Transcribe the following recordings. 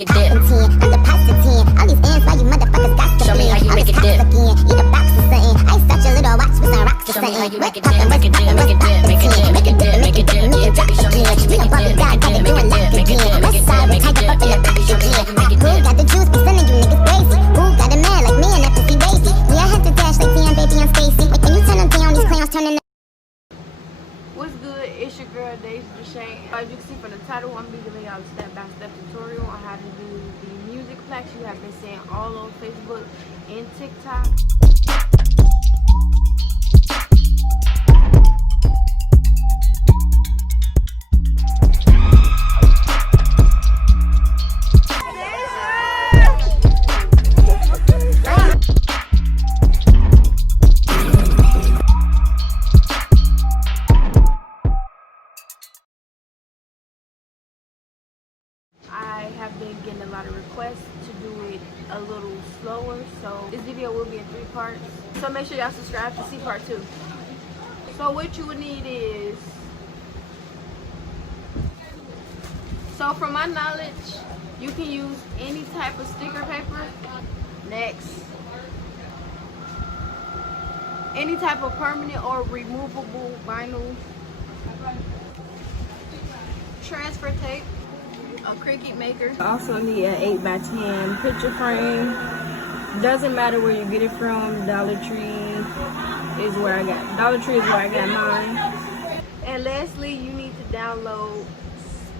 I'm the pasta 10. All these ends, why you motherfuckers got to be. All these cops again. Eat a box or something. I such a little watch with some rocks or something. Make it dip, make it dip, make it dip, make it dip, make it dip, make it dip. Yeah, baby, show me how you make it dip, make it dip, make it dip, make it dip, make it dip, make it dip. Yeah, baby, show me how you make it dip. Who got the juice? Be sending you niggas crazy. Who got a man like me and that pussy lazy? Yeah, I had to dash like Tian, baby, I'm Stacy. Like when you turn them down, these clowns turning. What's good? It's your girl Deja Deshae. As you can see from the title, I'm gonna be giving y'all a step-by-step tutorial on how to do the music plaques you have been seeing all on Facebook and TikTok. I have been getting a lot of requests to do it a little slower, so this video will be in 3 parts. So make sure y'all subscribe to see part 2. So what you would need is, so from my knowledge, you can use any type of sticker paper. Next, any type of permanent or removable vinyl, transfer tape, a Cricut maker. I also need an 8x10 picture frame. Doesn't matter where you get it from. Dollar Tree is where I got mine. And lastly, you need to download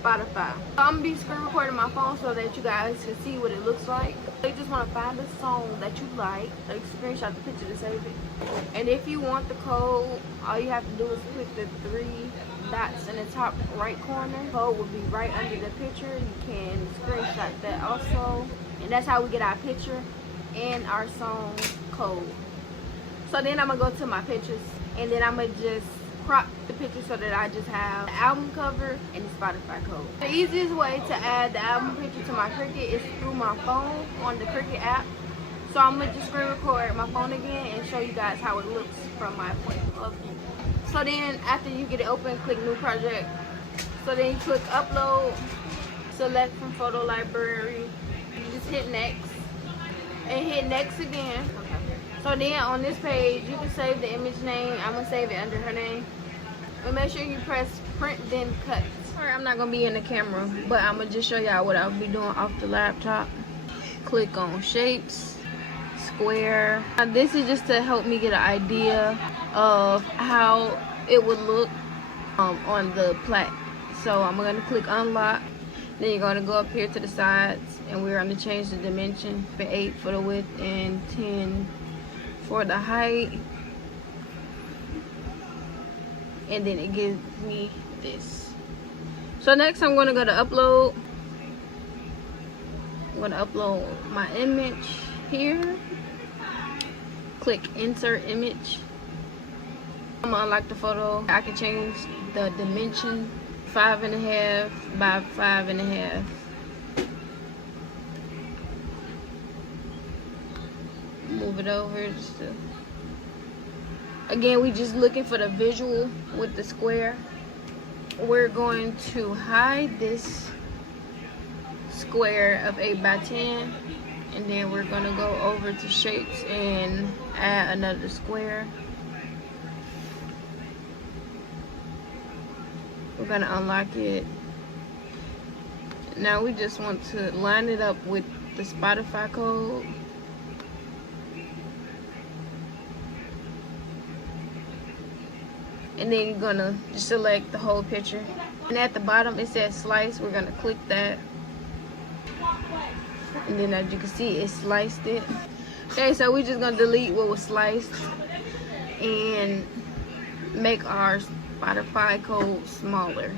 Spotify. So I'm gonna be screen recording my phone so that you guys can see what it looks like. So you just want to find a song that you like, screenshot the picture to save it. And if you want the code, all you have to do is click the 3 dots in the top right corner. The code will be right under the picture. You can screenshot that also, and that's how we get our picture and our song code. So then I'm gonna go to my pictures, and then I'm gonna just crop the picture so that I just have the album cover and the Spotify code. The easiest way to add the album picture to my Cricut is through my phone on the Cricut app. So I'm gonna just screen record my phone again and show you guys how it looks from my point of view. So then after you get it open, click new project. So then you click upload, select from photo library, you just hit next and hit next again. Okay. So then on this page you can save the image name. I'm gonna save it under her name. But make sure you press print then cut. Alright, I'm not gonna be in the camera, but I'm gonna just show y'all what I'll be doing off the laptop. Click on shapes, square. Now, this is just to help me get an idea of how it would look on the plaque. So I'm going to click unlock. Then you're going to go up here to the sides, and we're going to change the dimension for 8 for the width and 10 for the height. And then it gives me this. So next I'm going to go to upload. I'm going to upload my image here. Click insert image. I'm gonna unlock the photo. I can change the dimension 5.5 by 5.5. Move it over just to, again, we just looking for the visual with the square. We're going to hide this square of 8x10. And then we're gonna go over to shapes and add another square. We're gonna unlock it. Now we just want to line it up with the Spotify code. And then you're gonna just select the whole picture. And at the bottom it says slice. We're gonna click that. And then as you can see, it sliced it. Okay, so we're just gonna delete what was sliced and make our Spotify code smaller.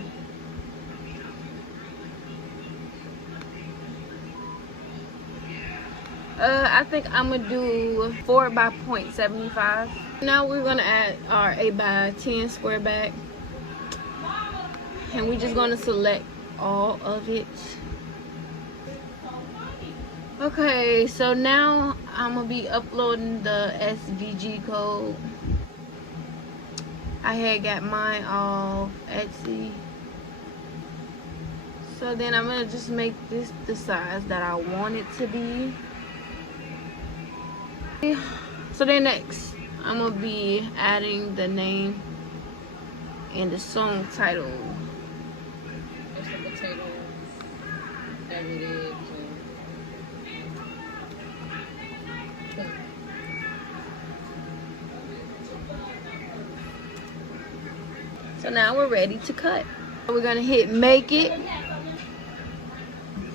I think I'm gonna do 4 by 0.75. Now we're gonna add our 8x10 square back, and we're just gonna select all of it. Okay, so now I'm gonna be uploading the SVG code. I had got mine off Etsy. So then I'm gonna just make this the size that I want it to be. So then next, I'm gonna be adding the name and the song title. It's the potatoes, deviled eggs, So now we're ready to cut. We're gonna hit make it.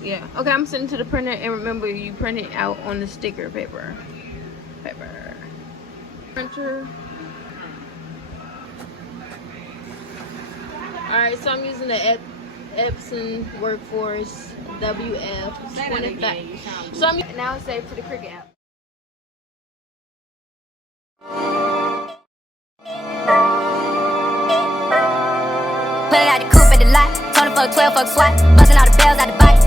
Yeah, okay, I'm sending to the printer, and remember you print it out on the sticker paper. Printer. Alright, so I'm using the Epson Workforce WF25. So I'm now it's saved for the Cricut app. Pulling out the coupe at the lot, 24, 12 folks SWAT, busting all the bells out the box.